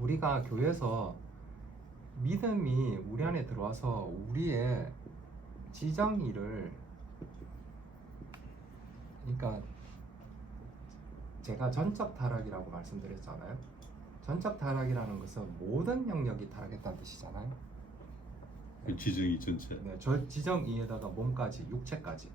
우리가 교회에서 믿음이 우리 안에 들어와서 우리의 지정의를, 그러니까 제가 전적 타락이라고 말씀드렸잖아요. 전적 타락이라는 것은 모든 영역이 타락했다는 뜻이잖아요. 그 지정이 전체. 네, 저 지정의에다가 몸까지, 육체까지.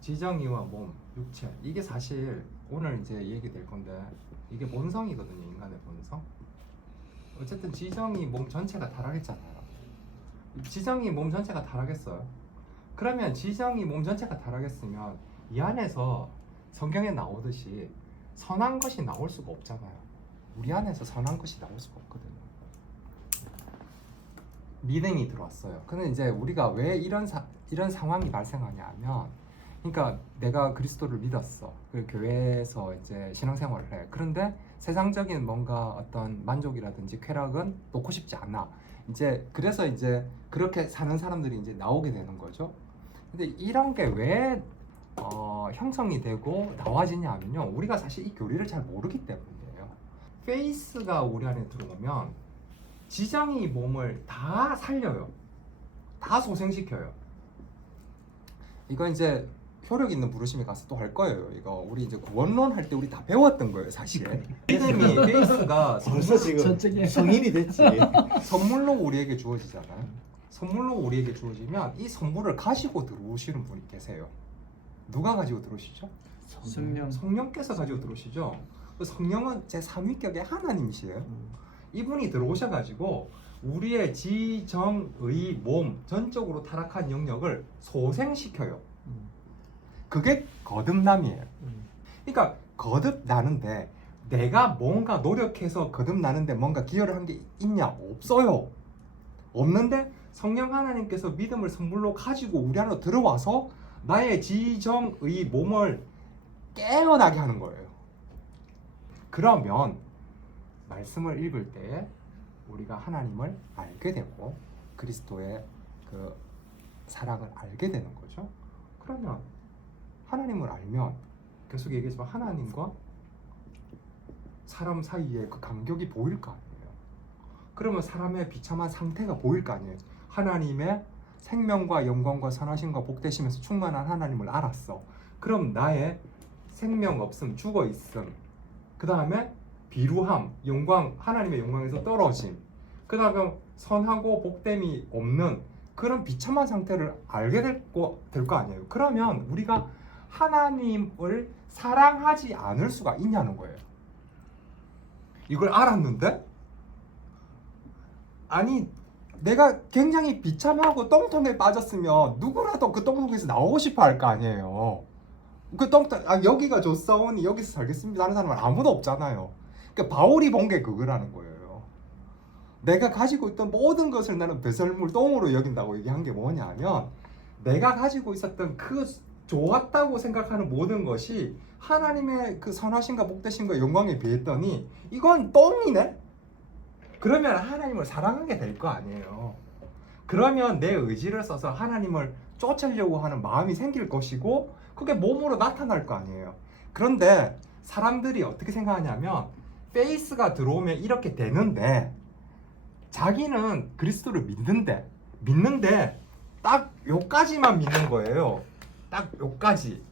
지정의와 몸, 육체, 이게 사실 오늘 이제 얘기될 건데 이게 본성이거든요. 인간의 본성. 어쨌든 지정의 몸 전체가 타락했잖아요. 지정의 몸 전체가 타락했어요. 그러면 지정의 몸 전체가 타락했으면 이 안에서 성경에 나오듯이 선한 것이 나올 수가 없잖아요. 우리 안에서 선한 것이 나올 수가 없거든요. 미행이 들어왔어요. 근데 이제 우리가 왜 이런 상황이 발생하냐 하면, 그러니까 내가 그리스도를 믿었어. 그 교회에서 이제 신앙생활을 해. 그런데 세상적인 뭔가 어떤 만족이라든지 쾌락은 놓고 싶지 않아. 이제 그래서 이제 그렇게 사는 사람들이 이제 나오게 되는 거죠. 근데 이런 게 왜 형성이 되고 나와지냐 하면요, 우리가 사실 이 교리를 잘 모르기 때문이에요. 페이스가 우리 안에 들어오면 지정의 몸을 다 살려요. 다 소생시켜요. 이거 이제 효력 있는 부르심에 가서 또 할 거예요. 이거 우리 이제 구원론 할 때 우리 다 배웠던 거예요, 사실. 믿음이 페이스가 벌써 지금 성인이 됐지. 선물로 우리에게 주어지잖아요. 선물로 우리에게 주어지면 이 선물을 가지고 들어오시는 분이 계세요. 누가 가지고 들어오시죠? 성령. 성령께서 가지고 들어오시죠. 그 성령은 제 3위격의 하나님이시에요. 이분이 들어오셔가지고 우리의 지정의 몸 전적으로 타락한 영역을 소생시켜요. 그게 거듭남이에요. 그러니까 거듭나는데 내가 뭔가 노력해서 거듭나는데 뭔가 기여를 한 게 있냐? 없어요. 없는데 성령 하나님께서 믿음을 선물로 가지고 우리 안으로 들어와서 나의 지정의 몸을 깨어나게 하는 거예요. 그러면 말씀을 읽을 때 우리가 하나님을 알게 되고 그리스도의 그 사랑을 알게 되는 거죠. 그러면 하나님을 알면 계속 얘기했지만 하나님과 사람 사이에 그 간격이 보일 거 아니에요. 그러면 사람의 비참한 상태가 보일 거 아니에요. 하나님의 생명과 영광과 선하심과 복되심에서 충만한 하나님을 알았어. 그럼 나의 생명 없음, 죽어 있음, 그 다음에 비루함, 영광, 하나님의 영광에서 떨어짐, 그 다음에 선하고 복됨이 없는 그런 비참한 상태를 알게 될 거 아니에요. 그러면 우리가 하나님을 사랑하지 않을 수가 있냐는 거예요. 이걸 알았는데, 아니 내가 굉장히 비참하고 똥통에 빠졌으면 누구라도 그 똥통에서 나오고 싶어 할 거 아니에요. 그 똥통, 여기가 좋사오니 여기서 살겠습니다 하는 사람은 아무도 없잖아요. 그러니까 바울이 본 게 그거라는 거예요. 내가 가지고 있던 모든 것을 나는 배설물 똥으로 여긴다고 얘기한 게 뭐냐면, 내가 가지고 있었던 그 좋았다고 생각하는 모든 것이 하나님의 그 선하심과 복되심과 영광에 비했더니 이건 똥이네? 그러면 하나님을 사랑하게 될 거 아니에요. 그러면 내 의지를 써서 하나님을 쫓으려고 하는 마음이 생길 것이고 그게 몸으로 나타날 거 아니에요. 그런데 사람들이 어떻게 생각하냐면 페이스가 들어오면 이렇게 되는데 자기는 그리스도를 믿는데 딱 요까지만 믿는 거예요. 딱 요까지.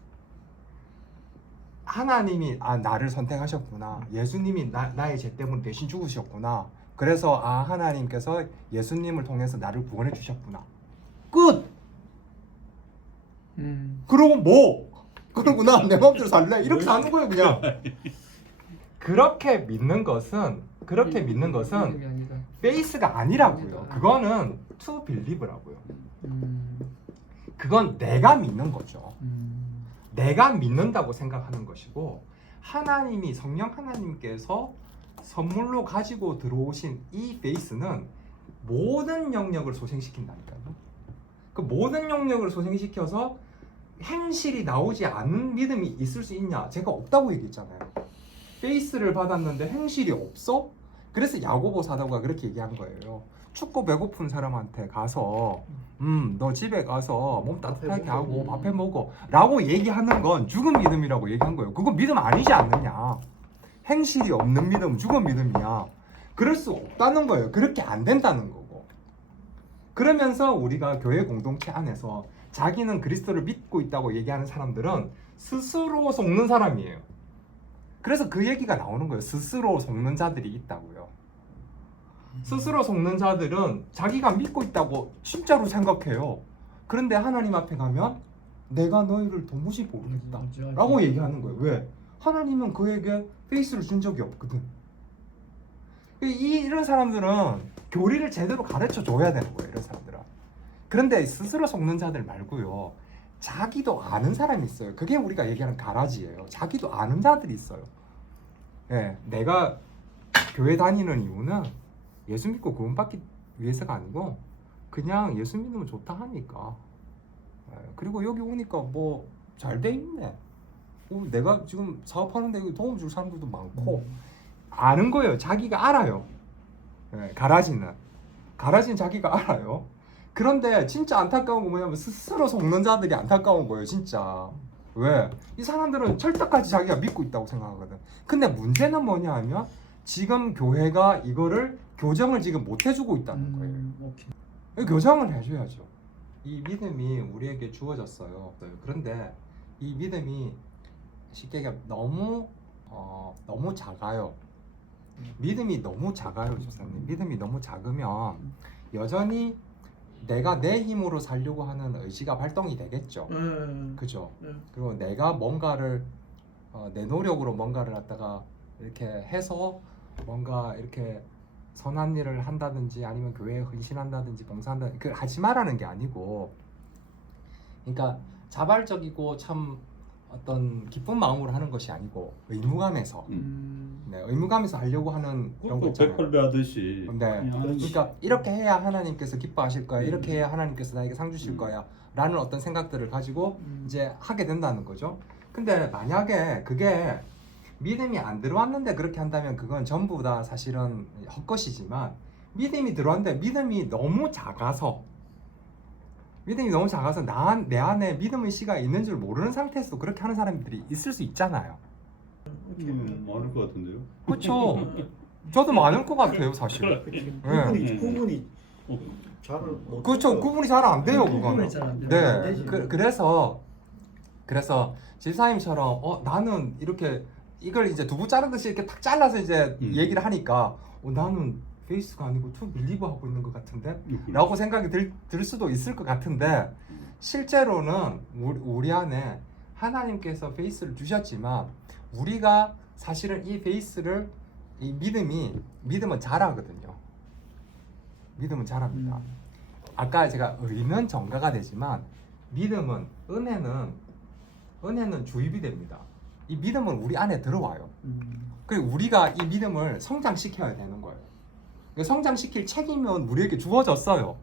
하나님이 나를 선택하셨구나. 예수님이 나의 죄 때문에 대신 죽으셨구나. 그래서 하나님께서 예수님을 통해서 나를 구원해 주셨구나. 끝. 그러고 뭐? 그러고 나 내 마음대로 살래? 이렇게 사는 거예요, 그냥. 그렇게 믿는 것은 페이스가 아니라고요. 그거는 to believe라고요. 그건 내가 믿는 거죠. 내가 믿는다고 생각하는 것이고, 하나님이, 성령 하나님께서 선물로 가지고 들어오신 이 페이스는 모든 영역을 소생시킨다니까요. 그 모든 영역을 소생시켜서 행실이 나오지 않는 믿음이 있을 수 있냐? 제가 없다고 얘기했잖아요. 페이스를 받았는데 행실이 없어? 그래서 야고보 사도가 그렇게 얘기한 거예요. 춥고 배고픈 사람한테 가서 너 집에 가서 몸 따뜻하게 하고 밥해 먹어 라고 얘기하는 건 죽은 믿음이라고 얘기한 거예요. 그건 믿음 아니지 않느냐. 행실이 없는 믿음은 죽은 믿음이야. 그럴 수 없다는 거예요. 그렇게 안 된다는 거고. 그러면서 우리가 교회 공동체 안에서 자기는 그리스도를 믿고 있다고 얘기하는 사람들은 스스로 속는 사람이에요. 그래서 그 얘기가 나오는 거예요. 스스로 속는 자들이 있다고요. 스스로 속는 자들은 자기가 믿고 있다고 진짜로 생각해요. 그런데 하나님 앞에 가면 내가 너희를 도무지 모르겠다 라고 얘기하는 거예요. 왜? 하나님은 그에게 페이스를 준 적이 없거든. 이런 사람들은 교리를 제대로 가르쳐 줘야 되는 거예요. 이런 사람들은. 그런데 스스로 속는 자들 말고요, 자기도 아는 사람이 있어요. 그게 우리가 얘기하는 가라지예요. 자기도 아는 자들이 있어요. 예, 내가 교회 다니는 이유는 예수 믿고 구원받기 위해서가 아니고 그냥 예수 믿으면 좋다 하니까. 예, 그리고 여기 오니까 뭐 잘 돼 있네. 내가 지금 사업하는데 도움 줄 사람들도 많고. 아는 거예요. 자기가 알아요. 예, 가라지는 자기가 알아요. 그런데 진짜 안타까운 건 뭐냐면 스스로 속는 자들이 안타까운 거예요. 진짜. 왜? 이 사람들은 철떡같이 자기가 믿고 있다고 생각하거든. 근데 문제는 뭐냐 하면 지금 교회가 이거를 교정을 지금 못 해주고 있다는 거예요. 오케이. 교정을 해줘야죠. 이 믿음이 우리에게 주어졌어요. 그런데 이 믿음이 쉽게 얘기하면 너무 작아요. 믿음이 너무 작아요, 집사님. 믿음이 너무 작으면 여전히 내가 내 힘으로 살려고 하는 의지가 발동이 되겠죠. 그죠? 그리고 내가 뭔가를 내 노력으로 뭔가를 갖다가 이렇게 해서 뭔가 이렇게 선한 일을 한다든지 아니면 교회에 헌신한다든지 봉사한다든지 그걸 하지 말라는 게 아니고, 그러니까 자발적이고 참 어떤 기쁜 마음으로 하는 것이 아니고 의무감에서 네, 의무감에서 하려고 하는 그런 거 꼭 있잖아요. 백팔배 하듯이 네, 그러니까 이렇게 해야 하나님께서 기뻐하실 거야, 이렇게 해야 하나님께서 나에게 상 주실 거야 라는 어떤 생각들을 가지고 이제 하게 된다는 거죠. 근데 만약에 그게 믿음이 안 들어왔는데 그렇게 한다면 그건 전부 다 사실은 헛것이지만, 믿음이 들어왔는데 믿음이 너무 작아서 내 안에 믿음의 씨가 있는 줄 모르는 상태에서 그렇게 하는 사람들이 있을 수 있잖아요. 많을 것 같은데요. 그렇죠. 저도 많을 것 같아요, 사실. 구분이 잘 못. 그렇죠. 구분이 잘 안 돼요, 그거는. 구분이 잘안 돼요. 안 네. 되지. 그래서 집사님처럼 나는 이렇게 이걸 이제 두부 자르듯이 이렇게 탁 잘라서 이제 얘기를 하니까 나는 페이스가 아니고 투 빌리브 하고 있는 것 같은데 라고 생각이 들 수도 있을 것 같은데, 실제로는 우리 안에 하나님께서 페이스를 주셨지만 우리가 사실은 이 페이스를 이 믿음은 잘하거든요. 믿음은 잘합니다. 아까 제가 의는 정가가 되지만 믿음은 은혜는 주입이 됩니다. 이 믿음은 우리 안에 들어와요. 그리고 우리가 이 믿음을 성장시켜야 되는 거예요. 성장시킬 책임은 우리에게 주어졌어요.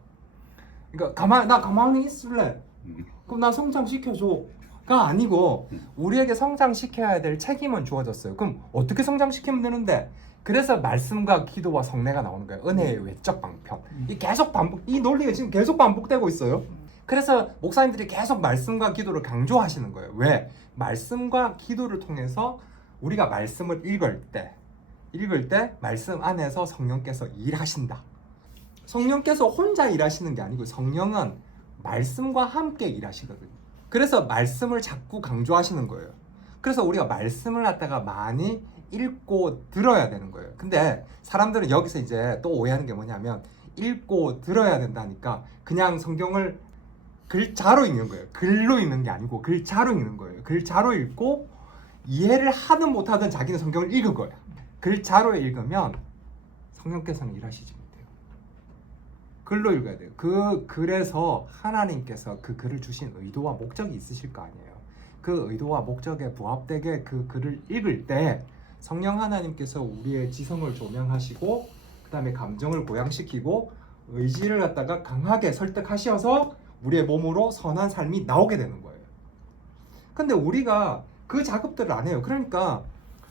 그러니까 나 가만히 있을래. 그럼 나 성장시켜줘가 아니고 우리에게 성장시켜야 될 책임은 주어졌어요. 그럼 어떻게 성장시키면 되는데? 그래서 말씀과 기도와 성례가 나오는 거예요. 은혜의 외적 방편. 이 논리가 지금 계속 반복되고 있어요. 그래서 목사님들이 계속 말씀과 기도를 강조하시는 거예요. 왜? 말씀과 기도를 통해서 우리가 말씀을 읽을 때 말씀 안에서 성령께서 일하신다. 성령께서 혼자 일하시는 게 아니고 성령은 말씀과 함께 일하시거든요. 그래서 말씀을 자꾸 강조하시는 거예요. 그래서 우리가 말씀을 갖다가 많이 읽고 들어야 되는 거예요. 근데 사람들은 여기서 이제 또 오해하는 게 뭐냐면, 읽고 들어야 된다니까 그냥 성경을 글자로 읽는 거예요. 글로 읽는 게 아니고 글자로 읽는 거예요. 글자로 읽고 이해를 하든 못하든 자기는 성경을 읽은 거야. 글자로 읽으면 성령께서는 일하시지 못해요. 글로 읽어야 돼요. 그래서 하나님께서 그 글을 주신 의도와 목적이 있으실 거 아니에요. 그 의도와 목적에 부합되게 그 글을 읽을 때 성령 하나님께서 우리의 지성을 조명하시고 그 다음에 감정을 고양시키고 의지를 갖다가 강하게 설득하셔서 우리의 몸으로 선한 삶이 나오게 되는 거예요. 근데 우리가 그 작업들을 안 해요. 그러니까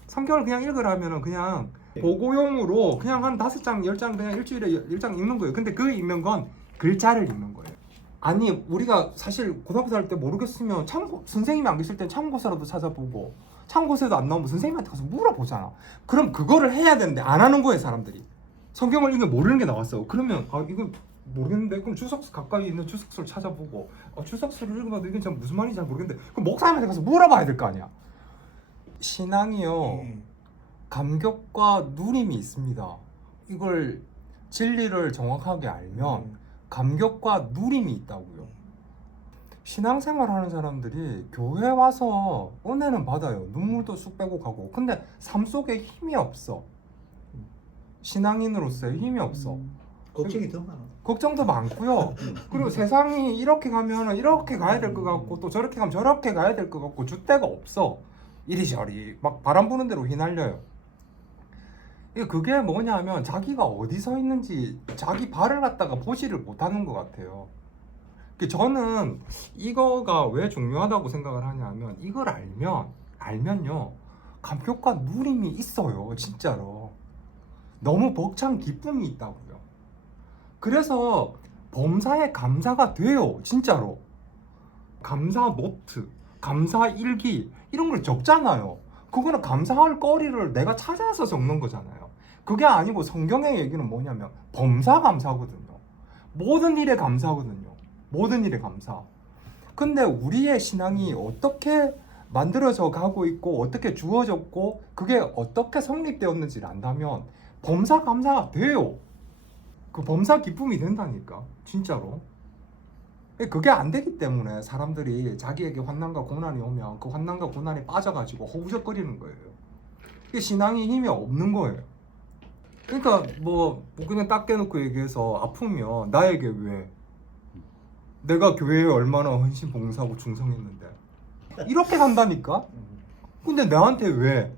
성경을 그냥 읽으라면 그냥 보고용으로 그냥 한 5장, 10장 그냥 일주일에 1장 읽는 거예요. 근데 그 읽는 건 글자를 읽는 거예요. 아니 우리가 사실 고등학교 다닐 때 모르겠으면 선생님이 안 계실 땐 참고서라도 찾아보고 참고서에도 안 나오면 선생님한테 가서 물어보잖아. 그럼 그거를 해야 되는데 안 하는 거예요, 사람들이. 성경을 읽으면 모르는 게 나왔어. 그러면 이거 모르겠는데 그럼 주석서 가까이 있는 주석서를 찾아보고 주석서를 읽어봐도 이게 참 무슨 말인지 잘 모르겠는데 그럼 목사님한테 가서 물어봐야 될 거 아니야. 신앙이요. 감격과 누림이 있습니다. 이걸 진리를 정확하게 알면 감격과 누림이 있다고요. 신앙생활 하는 사람들이 교회 와서 은혜는 받아요. 눈물도 쑥 빼고 가고. 근데 삶 속에 힘이 없어. 신앙인으로서의 힘이 없어. 걱정이 더 많아. 걱정도 많고요. 그리고 세상이 이렇게 가면 이렇게 가야 될 것 같고 또 저렇게 가면 저렇게 가야 될 것 같고 줏대가 없어. 이리저리 막 바람 부는 대로 휘날려요. 그게 뭐냐면 자기가 어디 서 있는지 자기 발을 갖다가 보지를 못하는 것 같아요. 저는 이거가 왜 중요하다고 생각을 하냐면 이걸 알면요 감격과 누림이 있어요. 진짜로 너무 벅찬 기쁨이 있다고요. 그래서 범사에 감사가 돼요. 진짜로 감사 노트, 감사 일기 이런 걸 적잖아요. 그거는 감사할 거리를 내가 찾아서 적는 거잖아요. 그게 아니고 성경의 얘기는 뭐냐면 범사 감사거든요. 모든 일에 감사거든요. 모든 일에 감사. 근데 우리의 신앙이 어떻게 만들어져 가고 있고 어떻게 주어졌고 그게 어떻게 성립되었는지를 안다면 범사 감사가 돼요. 그 범사 기쁨이 된다니까. 진짜로. 그게 안 되기 때문에 사람들이 자기에게 환난과 고난이 오면 그 환난과 고난에 빠져가지고 허우적거리는 거예요. 이게 신앙이 힘이 없는 거예요. 그러니까 뭐 그냥 딱 깨놓고 얘기해서 아프면 나에게 왜? 내가 교회에 얼마나 헌신 봉사하고 충성했는데 이렇게 간다니까? 근데 나한테 왜?